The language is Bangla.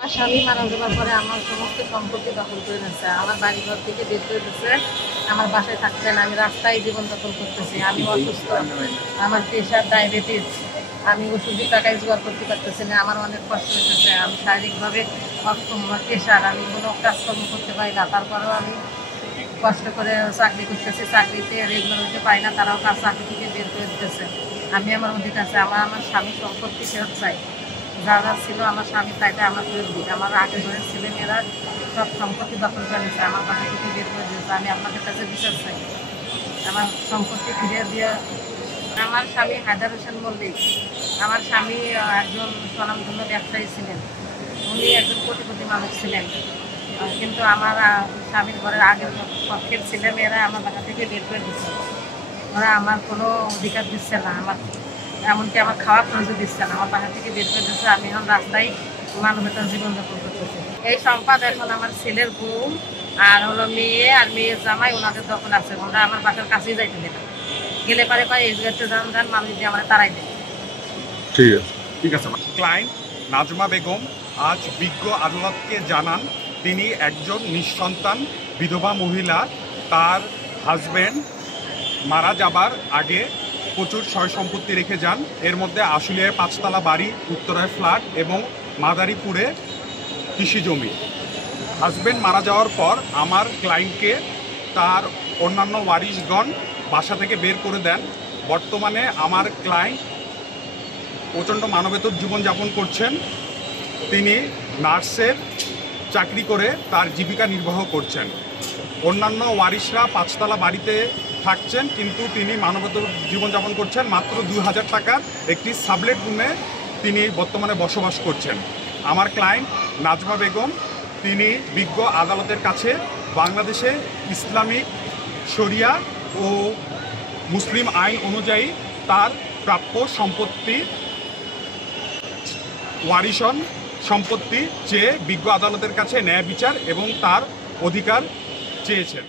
আমার স্বামী মারা যাওয়ার পরে আমার সমস্ত সম্পত্তি দখল করে নিচ্ছে। আমার বাড়িঘর থেকে বের করে দিচ্ছে। আমার বাসায় থাকছে না, আমি রাস্তায় জীবনযাপন করতেছি। আমি অসুস্থ, আমার প্রেশার, ডায়াবেটিস, আমি ওষুধের টাকায় জোগাড় করতে পারতেছি না। আমার অনেক কষ্ট হতেছে, আমি শারীরিকভাবে অক্ষম, আমার প্রেশার, আমি কোনো কাজকর্ম করতে পারি না। তারপরেও আমি কষ্ট করে চাকরি করতেছি, চাকরিতে রেগুলার হতে পারি না, তারাও চাকরি থেকে বের করে দিতেছে। আমি আমার অধিকার চাই, আমার স্বামী সম্পত্তি ফেরত চাই। যা যা ছিল আমার স্বামী চাইতে আমার ফেরত দিই। আমার আগের ঘরের ছেলেমেয়েরা সব সম্পত্তি দখল করে নিয়েছে, আমার বাসা থেকে বের করে দিয়েছে। আমি আপনাদের কাছে বিচার চাই, আমার সম্পত্তি ফিরিয়ে দিয়ে। আমার স্বামী হায়দার হোসেন মল্লিক। আমার স্বামী একজন স্বনামধন্য ব্যবসায়ী ছিলেন, উনি একজন কোটিপতি মানুষ ছিলেন। কিন্তু আমার স্বামীর ঘরের আগের পক্ষের ছেলেমেয়েরা আমার বাসা থেকে বের করে দিচ্ছে। ওরা আমার কোনো অধিকার দিচ্ছে না, আমার এমনকি আমার খাওয়া খরচ দিচ্ছে না, আমার বাসা থেকে বের করে দিচ্ছে। আমি এখন রাস্তায় মানবতার জীবনযাপন করতেছি। এই সম্পদ এখন আমার ছেলের বউ আর হলো মেয়ে আর মেয়ের জামাই, ওনাদের দখল আছে। ওরা আমার বাসার কাছেই যাইতে দেবে, গেলে পারে কয় এই জায়গাতে যান মানুষ দিয়ে আমার তারাই দেয়। ঠিক আছে। ক্লায়েন্ট নাজমা বেগম আজ বিজ্ঞ আদালতকে জানান তিনি একজন নিঃসন্তান বিধবা মহিলা। তার হাজব্যান্ড মারা যাবার আগে প্রচুর সয় সম্পত্তি রেখে যান। এর মধ্যে আশুলিয়ায় 5তলা বাড়ি, উত্তরায় ফ্ল্যাট এবং মাদারীপুরে কৃষি জমি। হাজব্যান্ড মারা যাওয়ার পর আমার ক্লায়েন্টকে তার অন্যান্য ওয়ারিশগণ বাসা থেকে বের করে দেন। বর্তমানে আমার ক্লায়েন্ট প্রচণ্ড মানবেতর জীবনযাপন করছেন। তিনি নার্সের চাকরি করে তার জীবিকা নির্বাহ করছেন। অন্যান্য ওয়ারিশরা 5তলা বাড়িতে থাকছেন, কিন্তু তিনি মানবেতর জীবনযাপন করছেন। মাত্র 2000 টাকার একটি সাবলেট রুমে তিনি বর্তমানে বসবাস করছেন। আমার ক্লায়েন্ট নাজমা বেগম তিনি বিজ্ঞ আদালতের কাছে বাংলাদেশে ইসলামিক শরিয়া ও মুসলিম আইন অনুযায়ী তার প্রাপ্য সম্পত্তি, ওয়ারিশন সম্পত্তি চেয়ে বিজ্ঞ আদালতের কাছে ন্যায় বিচার এবং তার অধিকার চেয়েছেন।